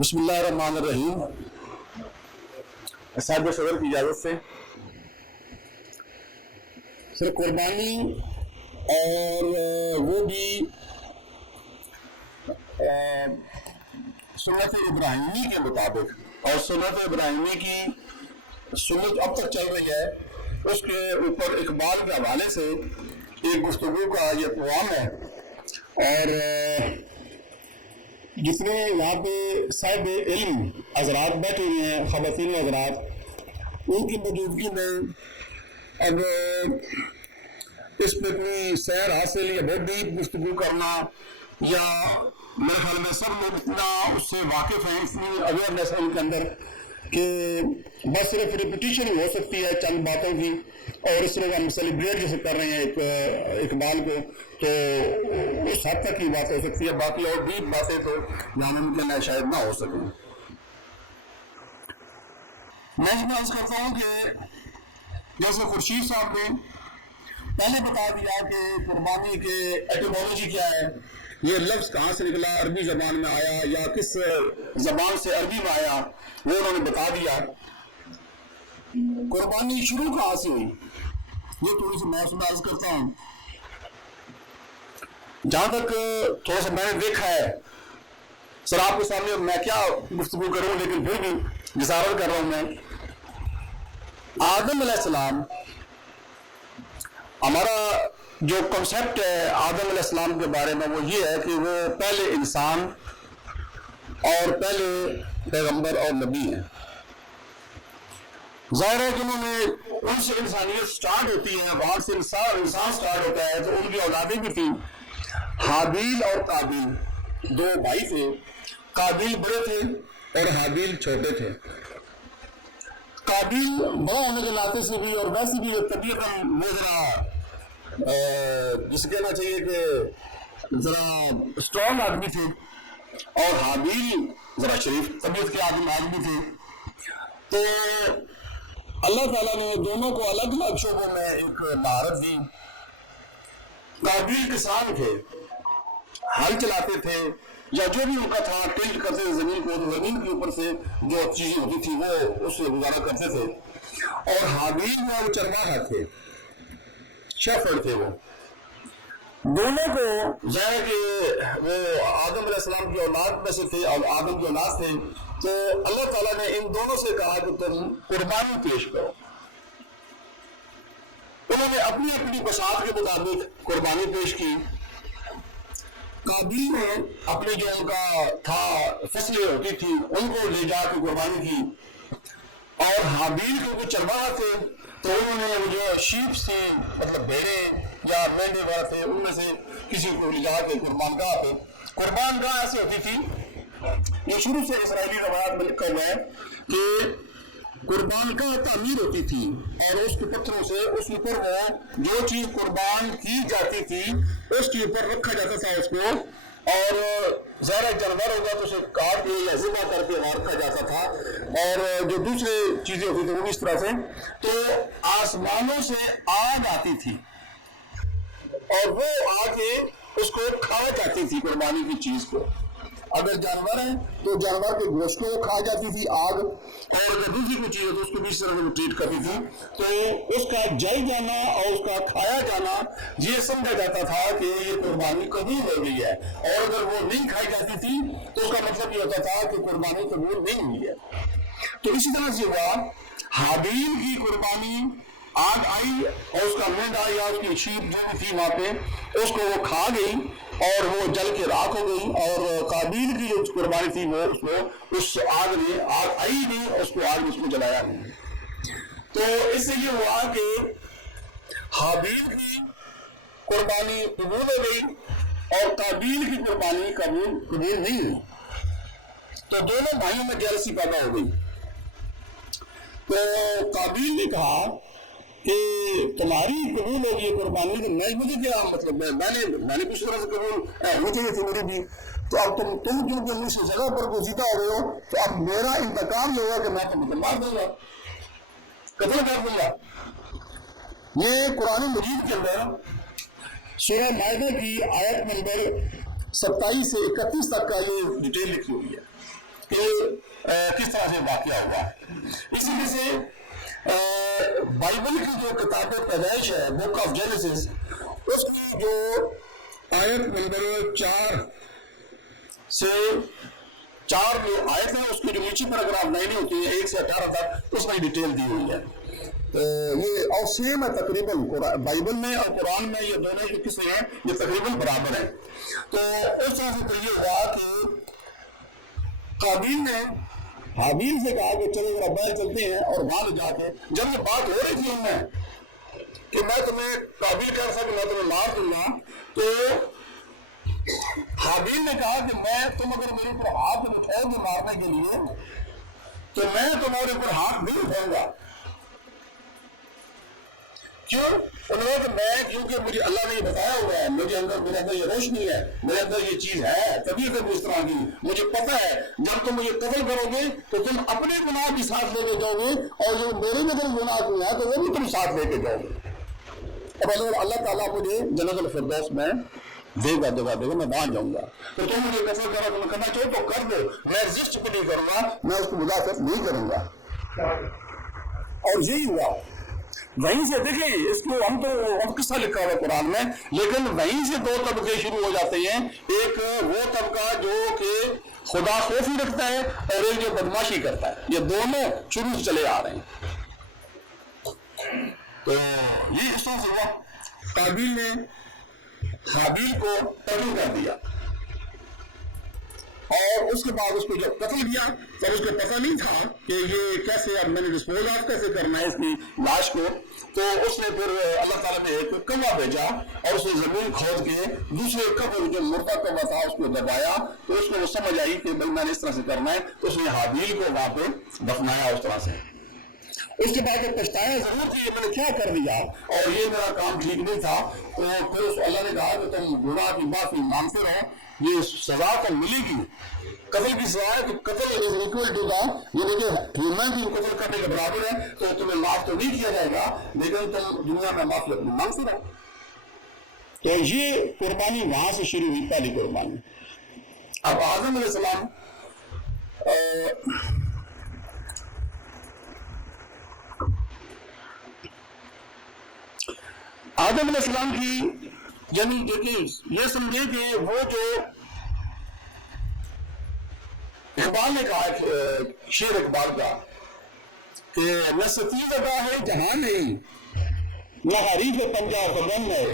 بسم اللہ الرحمن الرحیم۔ صاحب صدر کی اجازت سے صرف قربانی اور وہ بھی سنت ابراہیمی کے مطابق، اور سنت ابراہیمی کی سنت اب تک چل رہی ہے، اس کے اوپر اقبال کے حوالے سے ایک گفتگو کا یہ پروگرام ہے۔ اور جتنے یہاں پہ صاحب علم حضرات بیٹھے ہوئے ہیں، خواتین حضرات، ان کی موجودگی میں اب اس پہ اپنی سیر حاصل یا بہت ڈیپ گفتگو کرنا، یا میرے خیال میں سب لوگ اتنا اس سے واقف ہیں، اتنی اویئرنیس ہے ان کے اندر کہ بس صرف ریپیٹیشن ہی ہو سکتی ہے چند باتوں کی، اور اس طرح ہم سیلیبریٹ جیسے کر رہے ہیں اقبال کو، تو اس حد تک ہی بات ہو سکتی ہے، باقی اور ڈیپ باتیں تو یہاں ممکن ہے شاید نہ ہو سکیں۔ میں اس میں عرض کرتا ہوں کہ جیسے خورشید صاحب نے پہلے بتا دیا کہ قربانی کے ایٹیمولوجی کیا ہے، یہ لفظ کہاں سے نکلا، عربی زبان میں آیا یا کس زبان سے عربی میں آیا، وہ انہوں نے بتا دیا۔ قربانی شروع کہاں سے ہوئی، یہ تھوڑی سی میں اس میں عرض کرتا ہوں۔ جہاں تک تھوڑا سا میں نے دیکھا ہے، سر آپ کے سامنے میں کیا گفتگو کروں، لیکن پھر بھی جسارت کر رہا ہوں میں۔ آدم علیہ السلام، ہمارا جو کنسیپٹ ہے آدم علیہ السلام کے بارے میں وہ یہ ہے کہ وہ پہلے انسان اور پہلے پیغمبر اور نبی ہیں۔ ظاہر ہے کہ انہوں نے ان سے انسانیت سٹارٹ ہوتی ہے، وہاں سے انسان سٹارٹ ہوتا ہے، تو ان کی اولادیں بھی تھیں۔ حابیل اور قابیل دو بھائی تھے، قابیل بڑے تھے اور حابیل چھوٹے تھے۔ قابیل بڑا ہونے کے ناطے سے بھی اور ویسے بھی طبیعت میں ذرا جسے کہنا چاہیے کہ ذرا اسٹرانگ آدمی تھے، اور حابیل ذرا شریف طبیعت کے آدمی تھے۔ تو اللہ تعالیٰ نے دونوں کو الگ الگ شعبوں میں ایک مہارت دی۔ قابیل کسان تھے، ہل چلاتے تھے یا جو بھی ان کا تھا، ٹلٹ کرتے تھے زمین کو، تو زمین کے اوپر سے جو چیزیں ہوتی تھی وہ اس سے گزارا کرتے تھے۔ اور حابیل جو وہ چرواہا تھے، شیفرڈ تھے۔ وہ دونوں کو ظاہر کہ وہ آدم علیہ السلام کی اولاد میں سے تھے اور آدم کی اولاد تھے، تو اللہ تعالیٰ نے ان دونوں سے کہا کہ تم قربانی پیش کرو۔ انہوں نے اپنی اپنی بساط کے مطابق قربانی پیش کی۔ قابیل نے اپنے جو ان کا تھا فصلیں ہوتی تھی ان کو لے جا کے قربانی کی، اور حابیل کے وہ چرواہا تھے تو انہوں نے وہ جو شیپ سے مطلب بھیڑیں یا مینڈے وغیرہ تھے ان میں سے کسی کو لے جا کے قربان گاہ پہ، قربان گاہ ایسے ہوتی تھی، یہ شروع سے اسرائیلی روایات میں لکھا ہوا ہے کہ قربان گاہ تعمیر ہوتی تھی، اور اس کے پتھروں سے اس اوپر وہ جو چیز قربان کی جاتی تھی اس کے اوپر رکھا جاتا تھا اس کو، اور ظاہر جانور ہوگا تو اسے کاٹ کے یا ذبح کر کے وہاں رکھا جاتا تھا، اور جو دوسرے چیزیں ہوتی تھیں وہ اس طرح سے، تو آسمانوں سے آگ آتی تھی اور وہ آ کے اس کو کھا جاتی تھی قربانی کی چیز کو۔ اگر جانور ہے تو جانور کے گوشت کو کھا جاتی تھی آگ، اور اگر دوسری کوئی چیز ہے تو اس کو بھی اس طرح سے ٹریٹ کرتی تھی۔ تو اس کا جل جانا اور اس کا کھایا جانا یہ سمجھا جاتا تھا کہ یہ قربانی قبول ہو گئی ہے، اور اگر وہ نہیں کھائی جاتی تھی تو اس کا مطلب یہ ہوتا تھا کہ قربانی قبول نہیں ہوئی ہے۔ تو اسی طرح سے ہوا، حابیل کی قربانی آگ آئی اور اس کا مینڈا یا اس کی شیپ جو بھی تھی وہاں پہ اس کو وہ کھا گئی اور وہ جل کے راکھ ہو گئی، اور قابیل کی جو قربانی تھی وہ اس کو اس آگ نے آگ آئی نہیں اور اس کو آگ نے اس کو جلایا نہیں۔ تو اس سے یہ ہوا کہ حابیل کی قربانی قبول ہو گئی اور قابیل کی قربانی قبول نہیں ہوئی، تو دونوں بھائیوں میں جیلسی پیدا ہو گئی۔ تو قابیل نے کہا کہ تمہاری قبول ہوگی یہ قربانی، لیکن مجھے کیا مطلب میں نے کچھ طرح سے قبول ہو چاہیے تھی میری بھی، تو اب تم کیونکہ مجھ سے جگہ پر گزیدہ ہو رہے ہو تو اب میرا انتقام یہ ہوگا کہ میں تمہیں مار دوں گا، قتل کر دوں گا۔ یہ قرآن مجید کے اندر سورہ مائدہ کی آیت نمبر 27 سے 31 تک کا یہ ڈیٹیل لکھی ہوئی ہے۔ کہ کس طرح سے واقعہ ہوا. اسی وجہ سے بائبل کی جو کتاب پیدائش ہے بک آف جینیسس اس کی جو آیت نمبر 4 سے 4 جو آیت ہے اس کی جو نیچی پیراگراف لائنیں ہوتی ہیں 1 سے 18 تک اس میں ڈیٹیل دی ہوئی ہے. یہ اور سیم ہے تقریباً بائبل میں اور قرآن میں یہ دونوں جو قصے ہیں یہ تقریباً برابر ہیں. تو اس طرح سے یہ ہوا کہ قابیل نے حابیل سے کہا کہ چلو ذرا باہر چلتے ہیں اور وہاں جا کے جب یہ بات ہو رہی تھی ان میں کہ میں تمہیں قابل کر سکوں میں تمہیں مار دوں گا تو حابیل نے کہا کہ میں تم اگر میرے اوپر ہاتھ اٹھاؤ گے مارنے کے لیے تو میں تمہارے اوپر ہاتھ نہیں اٹھاؤں گا. کیوں؟ انہوں نے کہ میں کیونکہ مجھے اللہ نے یہ بتایا ہوا ہے میرے اندر یہ روشنی ہے میرے اندر یہ چیز ہے طبیعت ہے اس طرح کی مجھے پتہ ہے جب تم مجھے قتل کرو گے تو تم اپنے گناہ بھی ساتھ لے کے جاؤ گے اور جو میرے اندر گناہ کیا ہے تو وہ بھی تم ساتھ لے کے جاؤ گے. اب اللہ تعالیٰ مجھے جنت الفردوس میں دے گا دے گا میں وہاں جاؤں گا تو تم مجھے قتل کرو تم کرنا چاہو تو کر دو میں رجسٹ بھی نہیں کروں گا میں اس کو مدافعت نہیں کروں گا. اور یہی ہوا. وہیں سے دیکھیں اس کو ہم قصہ لکھا ہوا قرآن میں لیکن وہیں سے 2 طبقے شروع ہو جاتے ہیں. ایک وہ طبقہ جو کہ خدا خوفی رکھتا ہے اور ایک جو بدماشی کرتا ہے. یہ دونوں شروع سے چلے آ رہے ہیں. تو یہ اس طرح سے ہوا قابیل نے حابیل کو قتل کر دیا اور اس کے بعد اس کو جب قتل کیا تب اس کو پتہ نہیں تھا کہ یہ کیسے اب میں نے ڈسپوز آف کیسے کرنا ہے اس کی لاش کو. تو اس نے پھر اللہ تعالیٰ نے ایک کوا بھیجا اور اس نے زمین کھود کے دوسرے قبر جو مردہ کوا تھا اس کو دبایا تو اس کو وہ سمجھ آئی کہ بھائی میں نے اس طرح سے کرنا ہے تو اس نے حابیل کو وہاں پہ دفنایا اس طرح سے. اس کے بعد پچھتایا ضرور تھی میں نے کیا کر دیا اور یہ میرا کام ٹھیک نہیں تھا. تو پھر اللہ نے کہا کہ تم گناہ کی معافی مانگتے رہو یہ سزا تو ملے گی. قتل کی سزا ہے کہ قتل از اکول ٹو دا یعنی کہ ہیومن بھی قتل کرنے کے برابر ہے تو تمہیں معاف تو نہیں کیا جائے گا لیکن تم دنیا میں معافی اپنی مانگتے رہو. تو یہ قربانی وہاں سے شروع ہوئی پہلی قربانی. اب آدم علیہ السلام آدم علیہ السلام کی یعنی دیکھیں یہ سمجھے کہ وہ جو اقبال نے کہا شیر اقبال کا کہ نہ ستیز ادا ہے جہاں نہیں نہ حریف پنجا فگن ہے.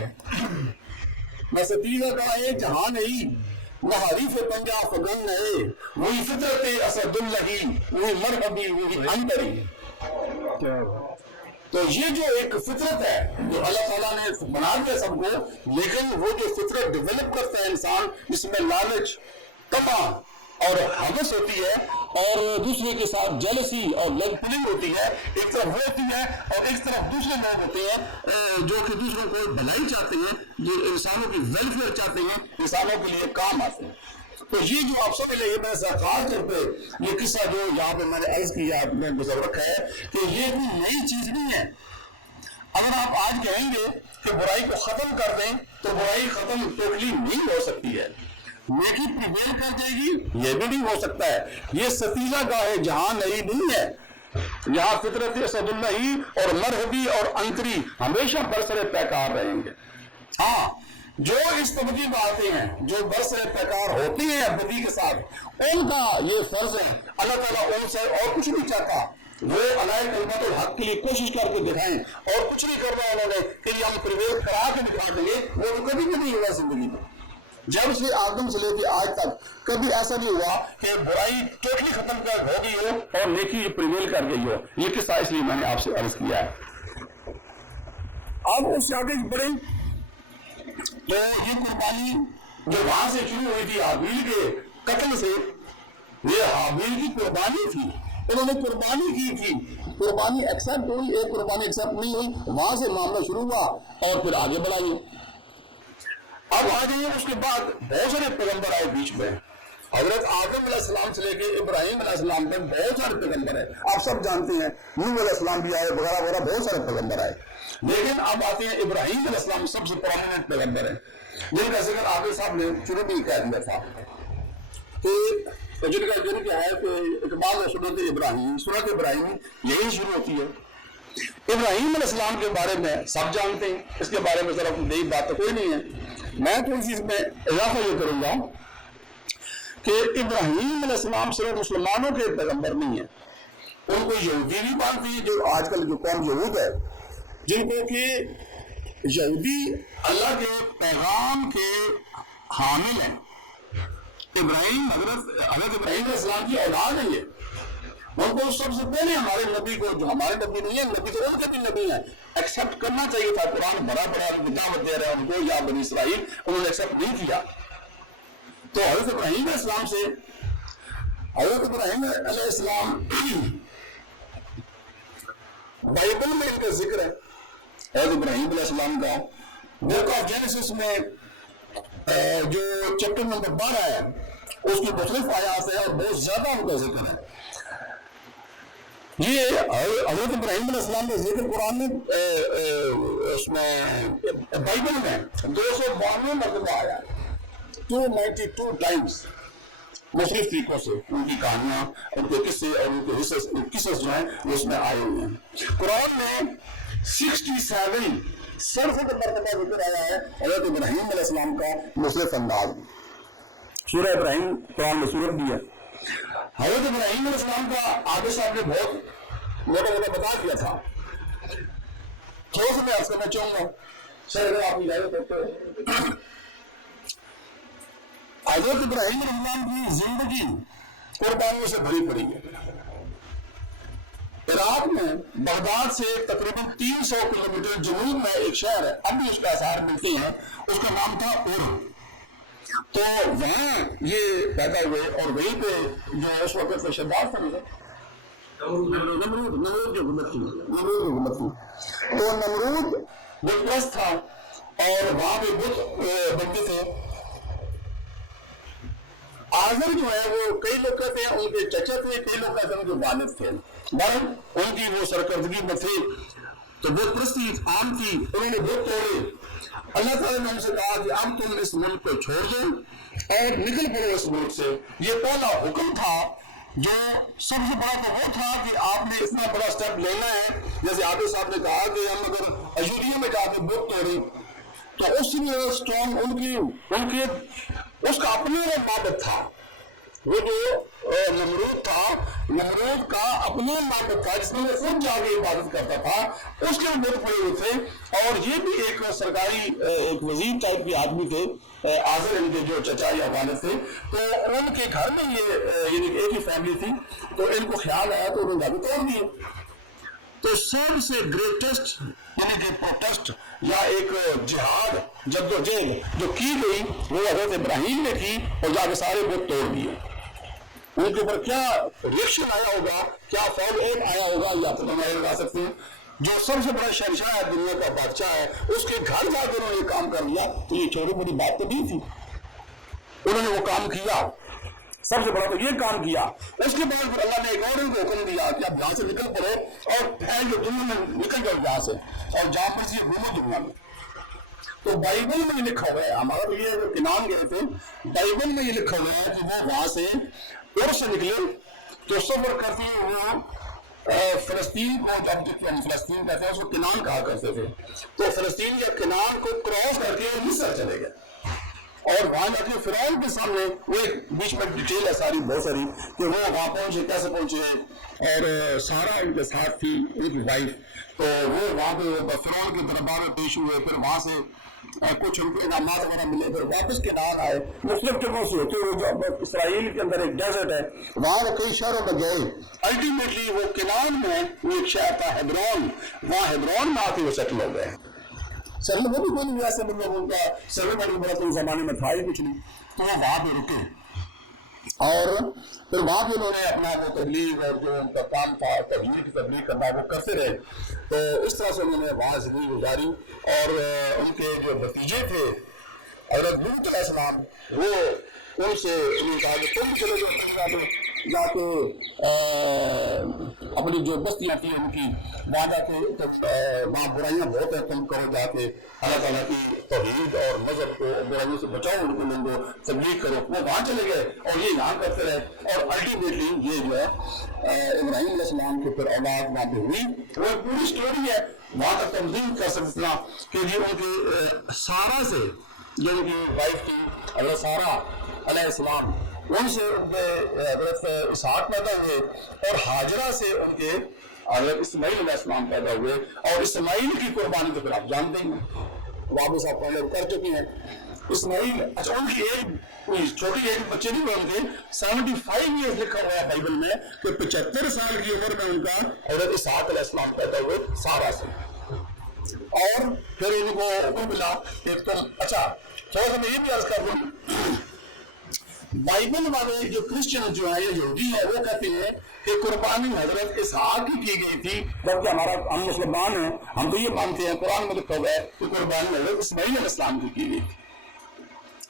نہ ستیز ادا ہے جہاں نہیں نہ حریف پنجا فگن ہے وہی فطرت اسد اللہی وہی مرحبی وہی انتری. تو یہ جو ایک فطرت ہے جو اللہ تعالیٰ نے بنا دیا سب کو لیکن وہ جو فطرت ڈیولپ کرتا ہے انسان جس میں لالچ طمع اور حوث ہوتی ہے اور دوسرے کے ساتھ جیلسی اور لگ پلنگ ہوتی ہے ایک طرف وہ ہوتی ہے اور ایک طرف دوسرے لوگ ہوتے ہیں جو کہ دوسروں کو بھلائی چاہتے ہیں جو انسانوں کی ویلفیئر چاہتے ہیں انسانوں کے لیے کام آتے ہیں. تو یہ جو آپ سمجھ لیں میں خاص طور پہ یہ قصہ جو یہاں پہ میں نے عرض کیا آپ نے گزر رکھا ہے کہ یہ کوئی نئی چیز نہیں ہے. اگر آپ آج کہیں گے کہ برائی کو ختم کر دیں تو برائی ختم ٹوٹلی نہیں ہو سکتی ہے. نیکی پریویل کر جائے گی یہ بھی نہیں ہو سکتا ہے. یہ ستیزہ گاہ جہاں نہیں ہے یہاں فطرت اسد اللہی اور مرحبی اور انتری ہمیشہ برسر پیکار رہیں گے. ہاں جو اس طبقے میں آتے ہیں جو برسر پیکار ہوتے ہیں بدی کے ساتھ ان کا یہ فرض ہے. اللہ تعالیٰ ان سے اور کچھ نہیں چاہتا. وہ علائے کلمت الحق کے لیے کوشش کر کے دکھائیں اور کچھ نہیں کرنا انہوں نے کہ یہ ہم پریویل کرا کے دکھا دیں گے وہ تو کبھی بھی نہیں ہوا زندگی میں. جب سے آدم سے لے کے آج تک کبھی ایسا نہیں ہوا کہ برائی ٹوٹلی ختم کر ہو گئی ہو اور نیکی پریویل کر گئی ہو. یہ قصہ اس لیے میں نے آپ سے عرض کیا ہے. اب اس سے آگے بڑھیں تو یہ قربانی جو وہاں سے شروع ہوئی تھی حابیل کے قتل سے یہ حابیل کی قربانی تھی. انہوں نے قربانی کی تھی قربانی ایکسپٹ ہوئی ایک قربانی ایکسپٹ نہیں ہوئی وہاں سے معاملہ شروع ہوا اور پھر آگے بڑھائیے. اب آ جائیے اس کے بعد بہت سارے پیغمبر آئے بیچ میں. حضرت آدم علیہ السلام سے لے کے ابراہیم علیہ السلام تک بہت سارے پیغمبر ہیں. آپ سب جانتے ہیں نوح علیہ السلام بھی آئے وغیرہ وغیرہ بہت سارے پیغمبر آئے. لیکن اب آتے ہیں ابراہیم علیہ السلام سب سے پرومیننٹ پیغمبر ہیں جن کا ذکر آگے صاحب نے شروع میں ہی کہہ دیا تھا کہ اور جن کا ہے کہ اقبال و سورت ابراہیم، سورت ابراہیم یہی شروع ہوتی ہے۔ ابراہیم علیہ السلام کے بارے میں سب جانتے ہیں، اس کے بارے میں ذرا نئی بات تو کوئی نہیں ہے۔ میں تو اس چیز میں اضافہ یہ کروں گا کہ ابراہیم علیہ السلام صرف مسلمانوں کے پیغمبر نہیں ہیں، ان کو یہودی بھی مانتے ہیں، جو آج کل جو قوم یہود ہے، جن کو کہ یہودی اللہ کے پیغام کے حامل ہیں۔ ابراہیم حضرت ابراہیم علیہ السلام کی اولاد ہے، یہ ان کو سب سے پہلے ہمارے نبی کو، جو ہمارے نبی نہیں ہے، نبی تو ان کے بھی نبی ہیں، ایکسیپٹ کرنا چاہیے تھا۔ قرآن بڑا بڑا دعوت دے رہا ہے ان کو، یا بنی اسرائیل، انہوں نے ایکسیپٹ نہیں کیا۔ تو حضرت ابراہیم علیہ السلام سے، حضرت ابراہیم علیہ السلام بائبل میں ان کا ذکر ہے، حضرت ابراہیم علیہ السلام کا بک آف جینیسس میں جو چیپٹر نمبر 12 ہے، اس کی مختلف آیات ہے اور بہت زیادہ ان کا ذکر ہے۔ یہ حضرت ابراہیم علیہ السلام کا ذکر قرآن میں اس میں بائبل میں 292 مرتبہ آیا ہے، 292 ٹائمز، مختلف طریقوں سے ان کی کہانیاں، ان کے قصے اور ان کے قصص جو ہیں وہ اس میں آئے ہوئے ہیں۔ قرآن میں 67 مرتبہ ذکر آیا ہے حضرت ابراہیم علیہ السلام کا مختلف انداز۔ سورہ ابراہیم قرآن میں سورت بھی ہے۔ حضرت ابراہیم علیہ السلام کا آگے صاحب نے بہت موٹا بتا دیا تھا، تھوڑا سا میں عرض کرنا چاہوں گا، شاید آپ اجازت دیتے ہیں۔ حضرت ابراہیم علیہ السلام کی زندگی قربانیوں سے بھری پڑی ہے۔ عراق میں بغداد سے تقریباً 300 کلومیٹر جنوب میں ایک شہر ہے، اب بھی اس کا آثار ملتے ہیں، اس کا نام تھا اور۔ تو وہاں یہ پیدا ہوئے اور وہیں پہ جو اس وقت شداد تھا نمرود کی حکومت تھی، تو نمرود بت پرست تھا اور وہاں پہ بت بنتے تھے۔ آزر جو ہے وہ کئی لوگ کہتے ہیں ان کے چچا تھے، کئی لوگ کہتے ہیں ان کے والد تھے، بہرحال ان کی وہ سرکردگی میں تھے۔ تو بت پرستی عام تھی، انہوں نے بت توڑے۔ اللہ تعالیٰ نے ان سے کہا کہ اب تم اس ملک کو چھوڑ دو اور نکل پڑو اس ملک سے۔ یہ پہلا حکم تھا، جو سب سے بڑا تو وہ تھا کہ آپ نے اتنا بڑا سٹیپ لینا ہے، جیسے عادل صاحب نے کہا کہ ہم اگر ایودھیا میں جا کے بت توڑیں تو اس لیے اسٹرانگ ان کے اس کا اپنے وہ معبد تھا، وہ جو نمرود تھا، نمرود کا اپنے معبد تھا جس میں وہ خود جا کے عبادت کرتا تھا، اس کے بت پڑے ہوئے تھے۔ اور یہ بھی ایک سرکاری ایک وزیر ٹائپ کے آدمی تھے، آزر ان کے جو چچا یا والد تھے، تو ان کے گھر میں یہ یعنی ایک ہی فیملی تھی، تو ان کو خیال آیا تو انہوں نے جا کے توڑ دیے۔ تو سب سے گریٹسٹ یعنی کہ پروٹیسٹ یا ایک جہاد جدوجہد جو کی گئی وہ حضرت ابراہیم نے کی اور جا کے سارے بت توڑ دیے۔ ان کے اوپر کیا ریئیکشن آیا ہوگا، کیا فوج آیا ہوگا، یا تو ہم لگا سکتے ہیں۔ جو سب سے بڑا شہنشاہ ہے، دنیا کا بادشاہ ہے، اس کے گھر جا کے انہوں نے یہ کام کر لیا، تو یہ چھوٹی بڑی بات تو نہیں تھی، انہوں نے وہ کام کیا، سب سے بڑا تو یہ کام کیا۔ اس کے بعد پھر اللہ نے ایک اور ان کو حکم دیا کہ اب یہاں سے نکل پڑو اور پھیل جو دنیا میں نکل جاؤ یہاں سے، اور جہاں مرضی گھومو دنیا میں۔ تو بائبل میں یہ لکھا ہوا ہے، ہمارا تو یہ کنان گئے تھے، بائبل میں یہ لکھا ہوا ہے کہ وہ وہاں سے اور سے نکلے تو سفر کرتے وہ فلسطین کو، جب فلسطین کہتے ہیں اس کو کنان کہا کرتے تھے، تو فلسطین یا کنان کو کراس کر کے مصر چلے گئے، اور وہاں جا کے فرعون کے سامنے وہ ایک بیچ میں ڈیٹیل ہے ساری بہت ساری کہ وہ وہاں پہنچے، کیسے پہنچے، اور سارا ان کے ساتھ تھی ان کی وائف، تو وہ وہاں پہ فرعون کے دربار میں پیش ہوئے، پھر وہاں سے کچھ ان کے انعامات وغیرہ ملے، پھر واپس کنان آئے، مختلف جگہوں سے ہوتے ہوئے جو اسرائیل کے اندر ایک ڈیزرٹ ہے وہاں وہ کئی شہروں میں گئے، الٹیمیٹلی وہ کنان میں وہ ایک شہر تھا ہیبرون، وہاں ہیبرون میں آ کے وہ سیٹل ہو گئے۔ سیٹل وہ بھی کوئی نہیں ویسے مطلب ان کا سیٹلمنٹ بڑا تو اس زمانے میں تھا ہی کچھ نہیں، تو وہ وہاں پہ رکے اور پھر وہاں پہ انہوں نے اپنا وہ تبلیغ اور جو ان کا کام تھا تبلیغ کی تبلیغ کرنا وہ کرتے رہے۔ تو اس طرح سے انہوں نے وہاں زندگی گزاری، اور ان کے جو بھتیجے تھے حضرت لوط علیہ السلام، وہ ان سے انہوں نے کہا کہ تم چلے جا کے اپنی جو بستیاں تھیں ان کی، وہاں جا کے وہاں برائیاں بہت ہیں، تم کرو جا کے اللہ تعالیٰ کی توحید اور مذہب کو برائیوں سے بچاؤ، ان کو لوگوں تبلیغ کرو. وہ وہاں چلے گئے اور یہ یہاں کرتے رہے، اور الٹیمیٹلی یہ جو ہے ابراہیم علیہ السلام کی پھر اولاد وہاں پہ ہوئی. وہ ایک پوری اسٹوری ہے، وہاں تک تنظیم کر سکتے کہ یہ ان کی سارا سے جو ان کی وائف تھی حضرت سارا علیہ السلام، ان سے ان کے حضرت اسحاق پیدا ہوئے، اور ہاجرہ سے ان کے حضرت اسماعیل علیہ السلام پیدا ہوئے. اور اسماعیل کی قربانی تو پھر آپ جانتے ہیں، واپس آپ پہلے کر چکے ہیں. اسماعیل اچھا ان کی ایج کوئی چھوٹی ایج بچے نہیں بنتے، 75 ایئرس لکھا ہوا ہے بائبل میں کہ 75 سال کی عمر میں ان کا حضرت اسحاق علیہ السلام پیدا ہوئے سارا سے. اور پھر ان کو حکم ملا ایک تو اچھا تھوڑا سا میں یہ بھی عرض کر دوں، بائبل والے جو کرسچن جو ہیں یا یہودی ہیں وہ کہتے ہیں کہ قربانی حضرت اسحاق کی گئی تھی، جبکہ ہم مسلمان ہیں، ہم تو یہ مانتے ہیں قرآن میں لکھا ہوا ہے کہ قربانی حضرت اسماعیل علیہ السلام کی گئی تھی.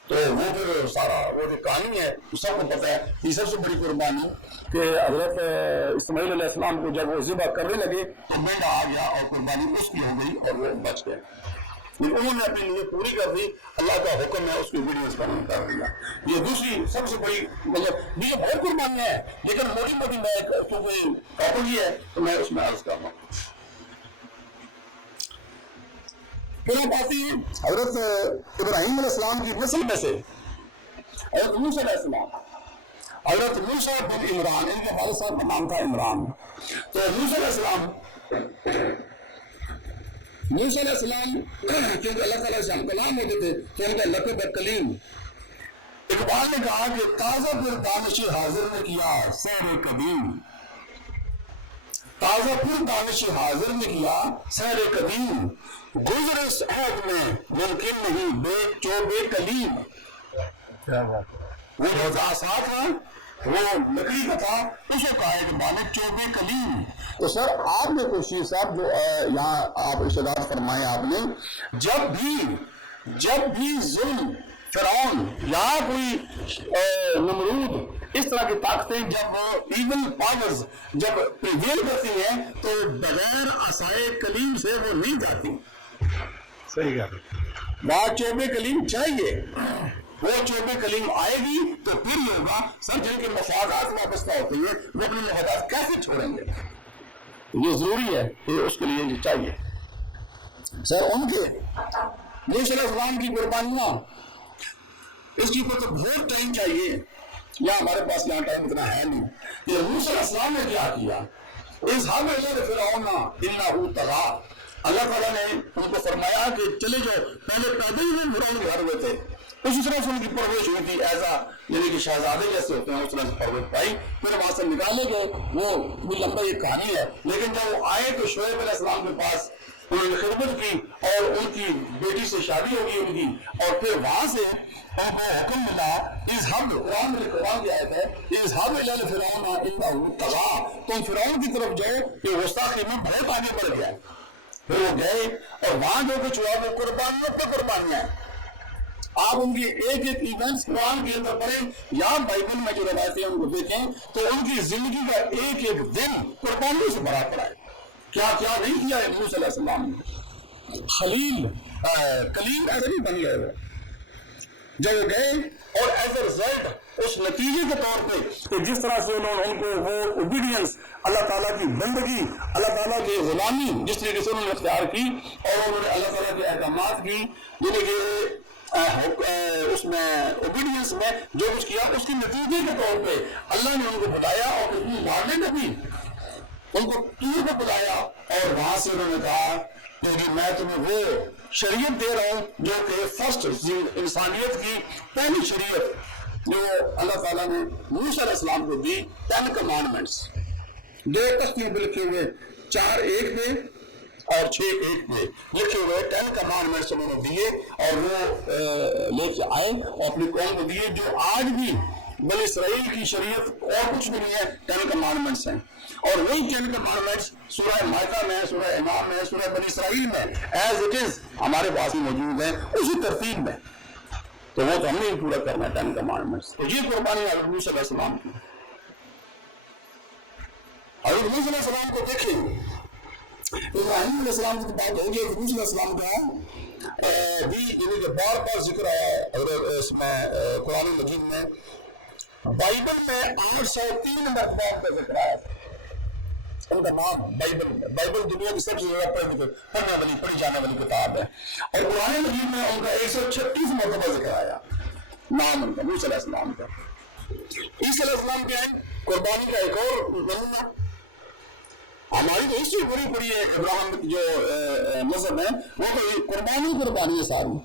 تو وہ پھر سارا وہ جو کہانی ہے سب کو پتہ ہے. یہ سب سے بڑی قربانی کہ حضرت اسماعیل علیہ السلام کو جب وہ ذبح کرنے لگے تو بیٹا آ گیا اور قربانی اس کی ہو گئی اور وہ بچ گئے. لیکن انہوں نے اپنی نیت پوری کر دی، اللہ کا حکم ہے اس کی ویڈیوز کا کر دیا. یہ دوسری سب سے بڑی مطلب یہ بہت قربانیاں ہیں، لیکن موٹی موٹی میں کیونکہ ٹاپک یہ ہے تو میں اس میں عرض کر رہا ہوں. پھر آپ آتی ہیں حضرت ابراہیم علیہ السلام کی نسل میں سے حضرت موسیٰ علیہ السلام، حضرت موسیٰ بن عمران، ان کے والد صاحب کا نام تھا عمران. تو موسیٰ علیہ السلام کیونکہ اللہ تعالیٰ سے ہم کلام ہوتے تھے تو ان کا لقب ہے کلیم. اقبال نے کہا کہ تازہ پر دانش حاضر نے کیا سیر قدیم، تازہ پر دانش حاضر نے کیا سیر قدیم، گزر اس عہد میں ممکن نہیں بے چوبے کلیم. وہ جو ساتھ تھا وہ لکڑی کا تھا، اسے کہا ہے کہ بالغ چوبے کلیم. تو سر آپ نے کوشش صاحب جو یہاں آپ ارشاد فرمائے آپ نے، جب بھی ظلم فرعون یا کوئی نمرود اس طرح کی طاقتیں جب ایون پاورز جب پریویل کرتی ہیں تو بغیر عصائے کلیم سے وہ نہیں جاتی. صحیح کہا، بات چوبے کلیم چاہیے، وہ چوبے کلیم آئے گی تو پھر یہ ہوگا. سر جن کے مفادات وابستہ ہوتے ہیں وہ اپنے مفادات کیسے چھوڑیں گے؟ یہ ضروری ہے کہ اس کے لیے یہ چاہیے. سر ان کے موسیٰ علیہ السلام کی قربانیاں اس کی اوپر تو بہت ٹائم چاہیے، یا ہمارے پاس یہاں ٹائم اتنا ہے نہیں. یہ موسیٰ علیہ السلام نے کیا کیا؟ اذهب إلى فرعون إنه طغى، اللہ تعالیٰ نے ان کو فرمایا کہ چلے جاؤ. پہلے پیدا ہی وہ فرعون کے گھر ہوئے تھے، اسی طرح سے ان کی پرورش ہوئی تھی ایزا یعنی کہ شہزادے جیسے ہوتے ہیں اس طرح سے پرورش پائی. پھر وہاں سے نکالے گئے، وہ بھی لمبا یہ کہانی ہے. لیکن جب وہ آئے تو شعیب علیہ السلام کے پاس انہوں نے خدمت کی اور ان کی بیٹی سے شادی ہوگی ان کی، اور پھر وہاں سے ان کو حکم ملا اذهب، قرآن کی آیت ہے اذهب إلى فرعون إنه طغى، تم فرعون کی طرف جاؤ کہ گستاخی میں بہت آگے بڑھ گیا. پھر وہ گئے اور وہاں جو کچھ ہوا وہ قربانیوں پہ قربانیاں ہیں. آپ ان کی ایک ایک ایونٹس قرآن کے اندر پڑھیں یا بائبل میں جو روایتیں ان کو دیکھیں تو ان کی زندگی کا ایک ایک دن قربانیوں سے بھرا پڑا ہے. کیا کیا نہیں کیا ہے موسیٰ علیہ السلام نے. خلیل کلیم ایسے نہیں بن گئے جب وہ گئے، اور ایز اے رزلٹ اس نتیجے کے طور پہ کہ جس طرح سے انہوں نے ان کو وہ اوبیڈینس اللہ تعالیٰ کی بندگی، اللہ تعالیٰ کی غلامی جس طریقے سے انہوں نے اختیار کی اور انہوں نے اللہ تعالیٰ کے احکامات کی، یعنی کہ اس میں اوبیڈینس میں جو کچھ کیا اس کے نتیجے کے طور پہ اللہ نے ان کو بلایا اور مارنے میں بھی ان کو طور پہ بلایا، اور وہاں سے انہوں نے کہا کہ میں تمہیں وہ شریعت دے رہا ہوں جو کہ فرسٹ انسانیت کی پہلی شریعت جو اللہ تعالیٰ نے موسیٰ علیہ السلام کو دی، 10 کمانڈمنٹس. 2 تختیوں پہ لکھے ہوئے، 4 ایک پہ اور 6 ایک پہ لکھے ہوئے 10 کمانڈمنٹس انہوں نے دیے، اور وہ لے کے آئے اور اپنی قوم کو دیے، جو آج بھی بنی اسرائیل کی شریعت اور کچھ بھی نہیں ہے، 10 کمانڈمنٹس ہیں. اور وہی 10 کمانڈمنٹس سورہ مائدہ میں، سورہ انعام میں، سورہ بنی اسرائیل میں ایز اٹ از ہمارے پاس ہی موجود ہیں اسی ترتیب میں. تو وہ تو ہم نے ہی پورا کرنا ہے 10 کمانڈمنٹس. تو یہ قربانی حضرت موسیٰ علیہ السلام کی. حضرت یونس علیہ السلام کو دیکھیں، ابراہیم علیہ السلام کی بات ہوگی، یونس علیہ السلام کا بھی یعنی کہ بار بار ذکر آیا ہے اور اس میں قرآن مجید میں بائبل میں 803 مرتبہ کا ذکر آیا ہے ان کا نام بائبل دنیا کی سب سے زیادہ پڑھی جانے والی کتاب ہے، اور قرآن مجید میں ان کا 136 مرتبہ ذکر آیا نام ان کا موسیٰ علیہ السلام کا۔ عیسیٰ علیہ السلام کیا ہے؟ قربانی کا ایک اور نمونہ۔ ہماری تو ہسٹری پوری پڑی ہے، ابراہیم جو مذہب ہے وہ تو قربانی ہے ساری۔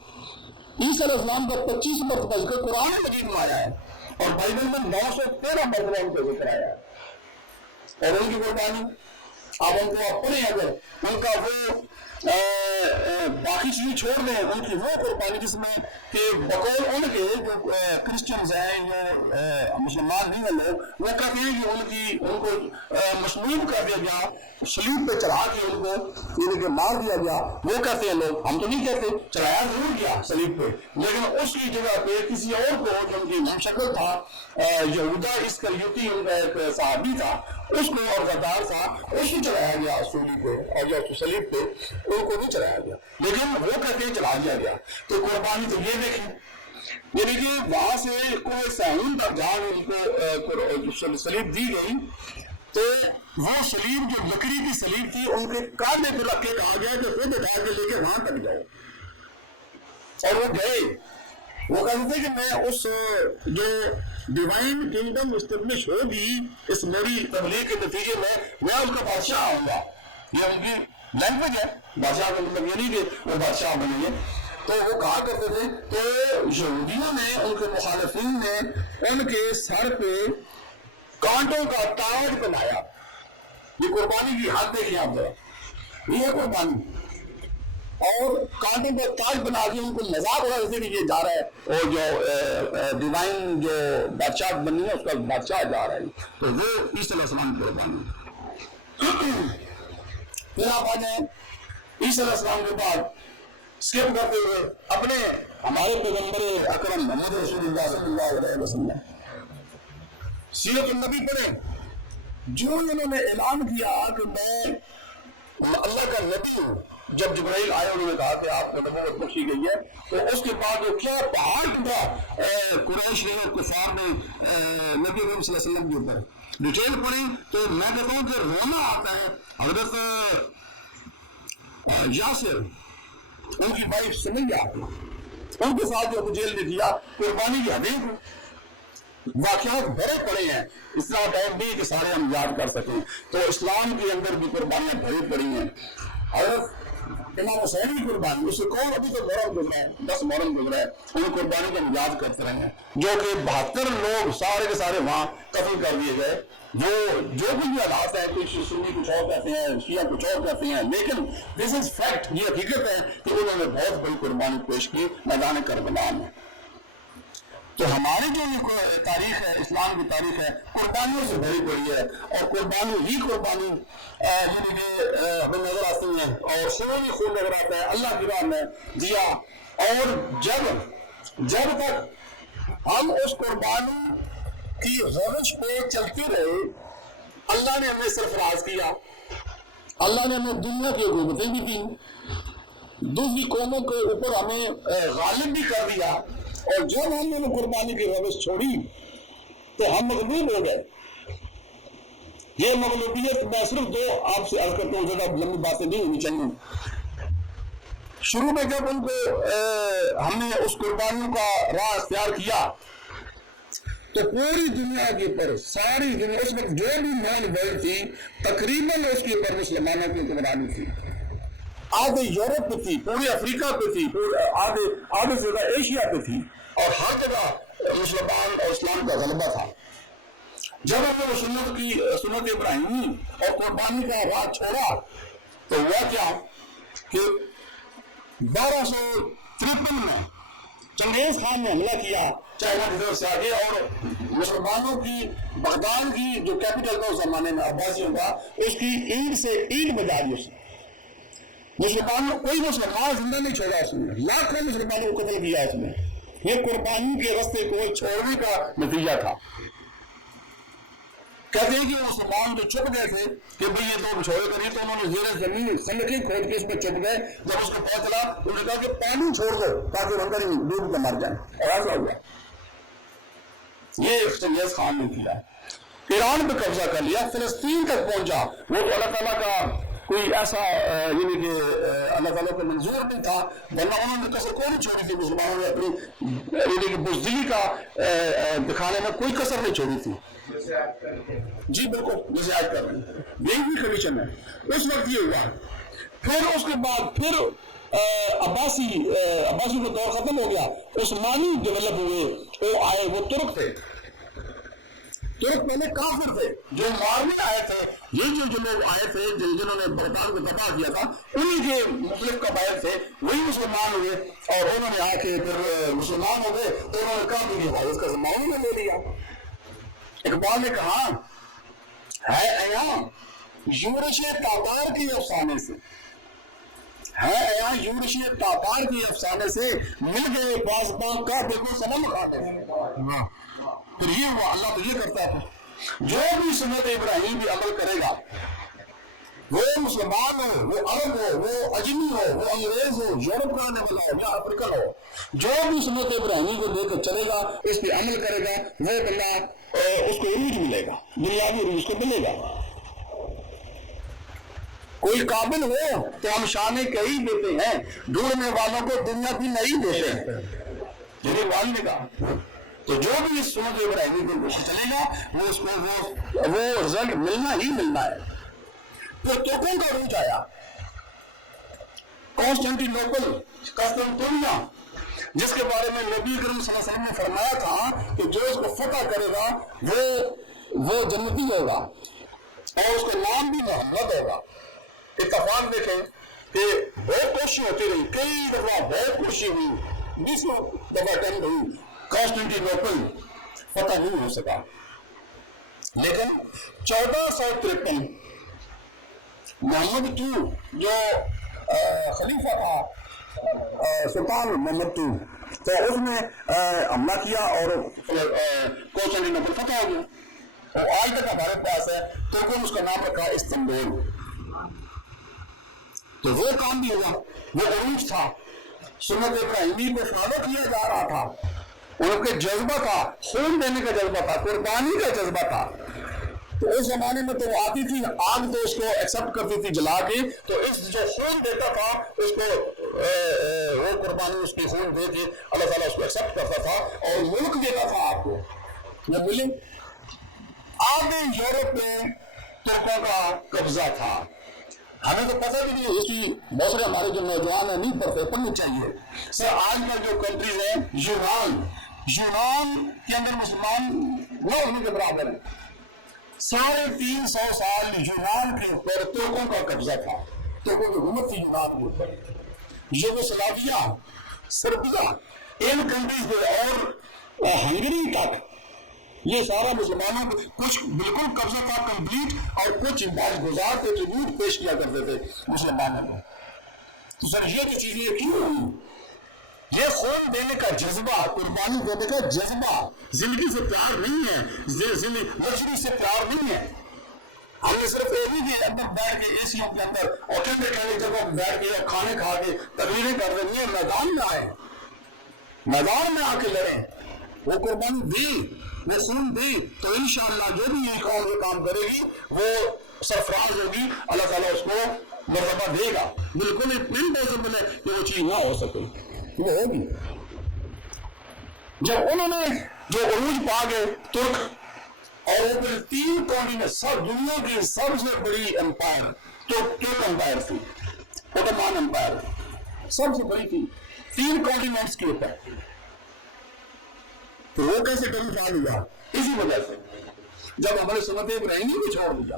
عیسیٰ علیہ السلام کا 25 مرتبہ ذکر قرآن مجید میں آیا ہے، اور بائبل میں 913 مرتبہ ان کا ذکر آیا ہے، اور ان کی قربانی آپ ان کو پڑھیں، اگر ان کا وہ باقی چیزیں چھوڑ دیں، ان کی وہ قربانی جس میں کہ بقول ان کے جو کرسچنز ہیں یا مسلمان نہیں ہیں لوگ، وہ کہتے ہیں کہ ان کو مصلوب کر دیا گیا، صلیب پہ چڑھا کے ان کو یعنی کہ مار دیا گیا، وہ کہتے ہیں لوگ، ہم تو نہیں کہتے، چڑھایا ضرور گیا صلیب پہ، لیکن اس کی جگہ پہ کسی اور کو جو ان کی ہم شکل تھا، یہودا اسکریوتی ان کا ایک صحابی تھا، اس کو اور غدار تھا، اس کو چڑھایا گیا صلیب پہ، اور یا صلیب پہ ان کو نہیں چڑھایا گیا، لیکن وہ کہتے ہیں چڑھا دیا گیا۔ تو قربانی تو یہ دیکھیں، یعنی کہ وہاں سے کوئی سہون تک جہاں ان کو صلیب دی گئی، تو وہ صلیب جو لکڑی کی صلیب تھی ان کے کاندھے پہ رکھ کے کہا گیا کہ خود اٹھا کے لے کے وہاں تک جاؤ، اور وہ گئے۔ وہ کہتے تھے کہ میں اس جو ڈیوائن کنگڈم اسٹیبلش ہوگی اس میری تبلیغ کے نتیجے میں اس کا بادشاہ ہوں گا، یہ ان کی لینگویج ہے، بادشاہ کا مطلب یہ نہیں کہ وہ بادشاہ بنیں گے۔ تو وہ کہا کرتے تھے کہ یہودیوں نے، ان کے مخالفین نے ان کے سر پہ کانٹوں کا تاج بنایا۔ یہ قربانی کی حد دیکھیں آپ ذرا، یہ ہے قربانی، اور کانٹوں پر تاج بنا کے ان کو مذاق ہو رہا ہے کہ یہ جا رہا ہے، اور جو ڈیوائن جو بادشاہ بنی ہے اس کا بادشاہ جا رہا ہے، تو وہ عیسیٰ علیہ السلام کی قربانی۔ پھر آپ آ جائیں عیسیٰ علیہ السلام کے بعد اسکپ کرتے ہوئے اپنے ہمارے پیغمبر اکرم محمد رسول اللہ صلی اللہ علیہ وسلم سیرت النبی پڑھیں، جو انہوں نے اعلان کیا کہ میں اللہ کا نبی ہوں۔ جب جبرائیل آئے انہوں نے کہا کہ آپ کو نبوت بخشی گئی ہے، تو اس کے بعد وہ کیا پہاڑ ٹوٹا قریش نے اور کفار نے نبی کریم صلی اللہ علیہ وسلم کے اوپر۔ ڈیٹیل پڑھیں تو میں کہتا ہوں کہ رونا آتا ہے۔ حضرت یاسر ان کی وائف سمیہ، ان کے ساتھ جو جیل میں کیا، قربانی کی حدیث واقعات بھرے پڑے ہیں، اس طرح ٹائم نہیں کہ سارے ہم یاد کر سکیں، تو اسلام کے اندر بھی قربانیاں بھری پڑی ہیں۔ حضرت امام حسین کی قربانی، اس سے کون ابھی تو محرم گزرا ہے، 10 محرم گزرا ہے، ان قربانی کو ہم یاد کرتے رہے ہیں، جو کہ 72 لوگ سارے کے سارے وہاں قتل کر دیے گئے۔ وہ جو بھی حالات ہیں، کچھ سنی کچھ اور کہتے ہیں، شیعہ کچھ اور کہتے ہیں، لیکن دس از فیکٹ، یہ حقیقت ہے کہ انہوں نے بہت بڑی قربانی پیش کی میدان کربلا میں۔ تو ہماری جو تاریخ ہے، اسلام کی تاریخ ہے، قربانیوں سے بھری پڑی ہے، اور قربانی ہی قربانی یعنی کہ ہمیں نظر آتی ہیں، اور خون ہی خون نظر آتا ہے، اللہ کی راہ میں دیا۔ اور جب تک ہم اس قربانی کی روش پہ چلتے رہے، اللہ نے ہمیں سرفراز کیا، اللہ نے ہمیں دنیا کی حکومتیں بھی دی، دوسری قوموں کے اوپر ہمیں غالب بھی کر دیا، اور جب ہم نے قربانی کی روش چھوڑی تو ہم مغلوب ہو گئے۔ یہ مغلوبیت میں صرف 2 آپ سے عرض کرتا ہوں، زیادہ لمبی باتیں نہیں ہونی چاہیے۔ شروع میں جب ان کو ہم نے اس قربانیوں کا راہ اختیار کیا، تو پوری دنیا کے اوپر، ساری دنیا، اس وقت جو بھی نان ورلڈ تھی تقریباً اس کے اوپر مسلمانوں کی حکمرانی تھی۔ آدھے یورپ پہ تھی، پورے افریقہ پہ تھی، آدھے سے زیادہ ایشیا پہ تھی، اور ہر جگہ مسلمان اور اسلام کا غلبہ تھا۔ جب ہم نے سنت ابراہیمی اور قربانی کا راہ چھوڑا تو ہوا کیا کہ 1253 میں چنگیز خان نے حملہ کیا چائنا کی طرف سے آگے، اور مسلمانوں کی بغداد کی جو کیپٹل تھا اس زمانے میں عباسیوں کا، اس کی اینٹ بجا دی اس نے۔ مسلمانوں کوئی مسلمان زندہ نہیں چھوڑا اس نے، لاکھوں مسلمانوں کو قتل کیا اس نے۔ یہ قربانی کے راستے کو چھوڑنے کا نتیجہ تھا۔ کہتے ہیں کہ مسلمان جو چھپ گئے تھے کہ بھئی یہ دو بچھوڑے کریے، تو انہوں نے زیر زمین خندقیں کھود کے اس میں چھپ گئے. جب اس کو پتہ چلا انہوں نے کہا کہ پانی چھوڑ دو تاکہ وہ اندر ہی ڈوب کر مر جائیں، اور ایسا ہوا. یہ چنگیز خان نے کیا، ایران پہ قبضہ کر لیا، فلسطین تک پہنچا. وہ تو اللہ تعالیٰ کا کوئی ایسا یعنی کہ اللہ تعالیٰ کو منظور نہیں تھا، ورنہ انہوں نے کسر کوئی نہیں چھوڑی تھی. مسلمانوں نے اپنی یعنی کہ بزدلی کا دکھانے میں کوئی کسر نہیں چھوڑی تھی. جی بالکل جیسے آج کر رہے ہیں، یہی بھی کنڈیشن ہے. اس وقت یہ ہوا. پھر اس کے بعد پھر عباسی کا دور ختم ہو گیا، عثمانی ڈیولپ ہوئے. وہ آئے، وہ ترک تھے. ترک پہلے کافر تھے جو مارنے آئے تھے. یہ جو لوگ آئے تھے جنہوں نے بغداد کو تباہ کیا تھا، انہیں کے مختلف قبائل تھے، وہی مسلمان ہوئے. اور انہوں نے آ کے پھر مسلمان ہو گئے تو انہوں نے کہا کہ حفاظت کا ذمہ انہوں نے لے لیا. اقبال نے کہا ہے ایاں یورش تاتار کے افسانے سے، ہے ایاں یورش تاتار کے افسانے سے، مل گئے پاسباں کا بالکل سنم کھاتے ہیں. پھر یہ ہوا. اللہ تو یہ کرتا ہے جو بھی سنت ابراہیم بھی عمل کرے گا، وہ مسلمان ہو، وہ عرب ہو، وہ اجمی ہو، وہ انگریز ہو، یورپ کا آنے والا ہو یا افریقن ہو، جو بھی سنت ابراہیمی کو دے کر چلے گا، اس پہ عمل کرے گا، وہ بندہ اس کو عروج ملے گا، دنیاوی عروج کو ملے گا. کوئی قابل ہو تو ہم شانے کئی دیتے ہیں، ڈھونڈنے والوں کو دنیا بھی نہیں دیتے ہیں. جنہیں والد نے کہا تو جو بھی اس سنت ابراہیمی کو چلے گا، وہ اس کو وہ رزلٹ ملنا ہی ملنا ہے. تو ترکوں کا عروج آیا. کانسٹینٹی نوپل، قسطنطنیہ، جس کے بارے میں نبی کریم صلی اللہ علیہ وسلم نے فرمایا تھا کہ جو اس کو فتح کرے گا وہ جنتی ہوگا اور اس کا نام بھی محمد ہوگا. اتفاق دیکھیں کہ بہت کوشش ہوتی رہی، کئی دفعہ بہت کوشش ہوئی، 20 دفعہ اٹیمپٹ ہوئی، کانسٹینٹی نوپل فتح نہیں ہو سکا. لیکن 1453 محمد II جو خلیفہ تھا، سلطان محمد II، تو اس نے حملہ کیا اور کانسٹینٹی نوپل فتح ہو گیا. اور آج تک ہمارے پاس ہے، ترکوں نے اس کا نام رکھا استنبول. تو وہ کام بھی ہوا، وہ عروج تھا. سنت ابراہیمی کو فالو کیا جا رہا تھا، ان کے جذبہ تھا، خون دینے کا جذبہ تھا، قربانی کا جذبہ تھا. تو اس زمانے میں تو وہ آتی تھی آگ تو اس کو ایکسپٹ کرتی تھی جلا کے، تو اس جو خون دیتا تھا اس کو وہ قربانی اس کی خون دے کے اللہ تعالیٰ اس کو ایکسپٹ کرتا تھا اور ملک دیتا تھا آپ کو. نہ ملے آگے یورپ میں ترکوں کا قبضہ تھا. ہمیں تو پتہ بھی نہیں ہے، ہسٹری بہت سارے ہمارے جو نوجوان ہیں نہیں پڑھتے، پڑھنی چاہیے. سر آج کل جو کنٹریز ہیں، یونان کے اندر مسلمان نہ ہونے کے برابر ہیں. 350 سال یونان کے اوپر ترکوں کا قبضہ تھا، ترکوں کی حکومت تھی یونان کے اوپر. یوگوسلاویا، سربیا، ان کنٹریز پہ اور ہنگری تک یہ سارا مسلمانوں کو کچھ بالکل قبضہ تھا کمپلیٹ، اور کچھ باز گزار کے ٹریبیوٹ پیش کیا کرتے تھے مسلمانوں کو. تو سر یہ جو چیزیں کیوں ہوئی؟ یہ خون دینے کا جذبہ، قربانی دینے کا جذبہ زندگی سے پیار نہیں ہے، لگژری سے پیار نہیں ہے. ہم نے صرف ایک ہی اندر بیٹھ کے اے سیوں کے اندر اور ٹھنڈے ٹھنڈے جگہوں پہ بیٹھ کے کھانے کھا کے تقریریں کر رہی ہیں. میدان میں آئے، میدان میں آ کے لڑیں، وہ قربانی دی، وہ خون دی، تو انشاءاللہ جو بھی یہ قوم یہ کام کرے گی وہ سرفراز ہوگی، اللہ تعالیٰ اس کو مرتبہ دے گا. بالکل امپاسبل ہے کہ وہ چیز نہ ہو سکے، وہ ہوگی. جب انہوں نے جو عروج پا گئے ترک، اور وہ پھر 3 کانٹیننٹ، سب دنیا کی سب سے بڑی امپائر ترک امپائر تھی، اوٹومان امپائر سب سے بڑی تھی 3 کانٹیننٹس کے اوپر. تو وہ کیسے ڈاؤن فال ہوا؟ اسی وجہ سے جب ہمارے سنت ابراہیمی کو چھوڑ دیا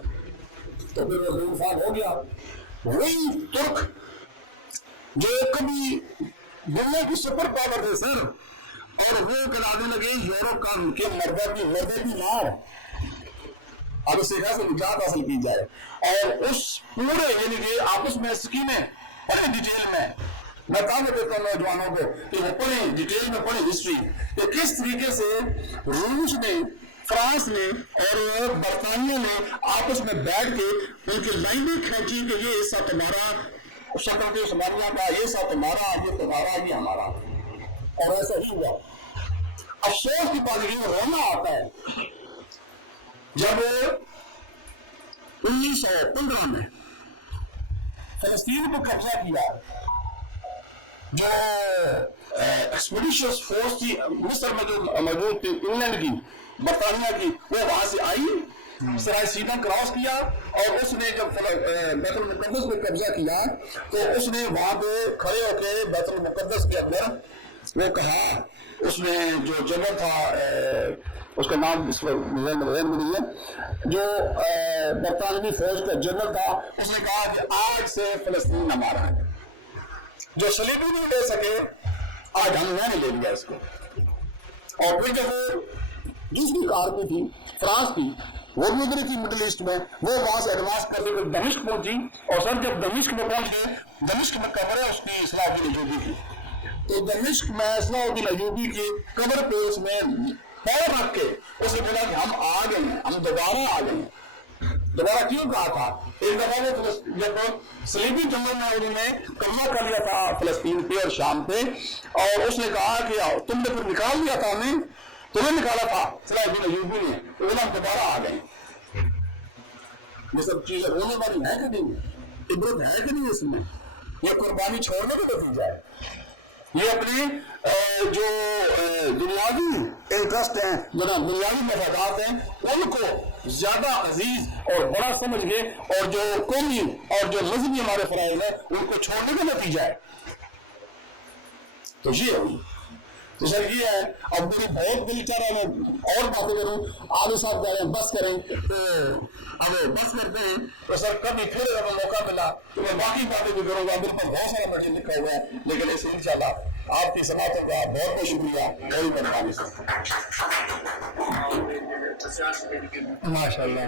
تو پھر وہ ڈاؤن فال ہو گیا. وہی ترک جو کبھی دنیا کی سپر پاور تھے سر، اور وہ کہلانے لگے یورپ کا کے مردہ کی مار. اب اس سے کیسے نجات حاصل کی جائے، اور اس پورے یعنی کہ آپس میں اسکیمیں بڑے ڈیٹیل میں میں کہا دیتا ہوں نوجوانوں کو کہ وہ پڑھیں، ڈیٹیل میں پڑھیں ہسٹری کہ کس طریقے سے روس نے فرانس نے اور برطانیہ نے آپس میں بیٹھ کے ان کی لائنیں کھینچی کہ یہ حصہ تمہارا، شکل عثمانیہ کا، یہ حصہ تمہارا، یہ تمہارا، یہ ہمارا، اور ایسا ہی ہوا۔ افسوس کی بات یہ رونا آتا ہے جب 1915 میں فلسطین کو قبضہ کیا، جو ایکسپیڈیشنس فورس تھی مصر میں جو موجود تھی، انگلینڈ کی، برطانیہ کی، وہ وہاں سے آئی، سرائے سینا کراس کیا، اور اس نے جب بیت المقدس پہ قبضہ کیا تو اس نے وہاں پہ کھڑے ہو کے بیت المقدس کے اندر وہ کہا، اس نے جو جنرل تھا، اس کا نام اس میں ذہن میں نہیں ہے، جو برطانوی فوج کا جنرل تھا، اس نے کہا کہ آج سے فلسطین ہمارا ہے، جو صلیبی نہیں لے سکے آج ہم نے لے لیا اس کو۔ اور پھر جب وہ دوسری آرمی تھی فرانس کی، وہ بھی ادھر تھی مڈل ایسٹ میں، وہ وہاں سے ایڈوانس کرتے ہوئے دمشق پہنچی، اور سر جب دمشق میں پہنچ گئے، دمشق میں قبر ہے اس کی صلاح الدین ایوبی کی، تو دمشق میں صلاح الدین ایوبی کی قبر پہ اس میں پیر رکھ کے اس نے بولا کہ ہم آ گئے ہیں، ہم دوبارہ آ گئے ہیں۔ دوبارہ کیوں کہا تھا؟ ایک دفعہ وہ جب صلیبی جنگل میں انہوں نے قبضہ کر لیا تھا فلسطین پہ اور شام پہ، اور اس نے کہا کہ تم نے پھر نکال دیا تھا ہمیں، تمہیں نکالا تھا صلاح الدین ایوبی نے، تو ہم دوبارہ آ گئے۔ یہ سب چیزیں رونے والی ہے کہ نہیں؟ عبرت ہے کہ نہیں اس میں؟ یہ قربانی چھوڑنے کا نتیجہ ہے۔ یہ اپنے جو دنیاوی انٹرسٹ ہیں، جناب دنیاوی مفادات ہیں، ان کو زیادہ عزیز اور بڑا سمجھ گئے، اور جو قومی اور جو مذہبی ہمارے فرائض ہیں ان کو چھوڑنے کا نتیجہ ہے۔ تو یہ ہوئی، تو سر یہ ہے۔ اب میری بہت دل چاہ رہا ہے میں اور باتیں کروں، آلو صاحب کہہ رہے ہیں بس کریں، تو اب بس کرتے ہیں، تو سر کبھی پھر اگر موقع ملا تو میں باقی باتیں بھی کروں گا، میرے پاس بہت سارا میٹر لکھا ہوا ہے، لیکن اس انشاءاللہ آپ کی سماعتوں کا بہت بہت شکریہ، بڑی مہربانی سر۔ ماشاء اللہ۔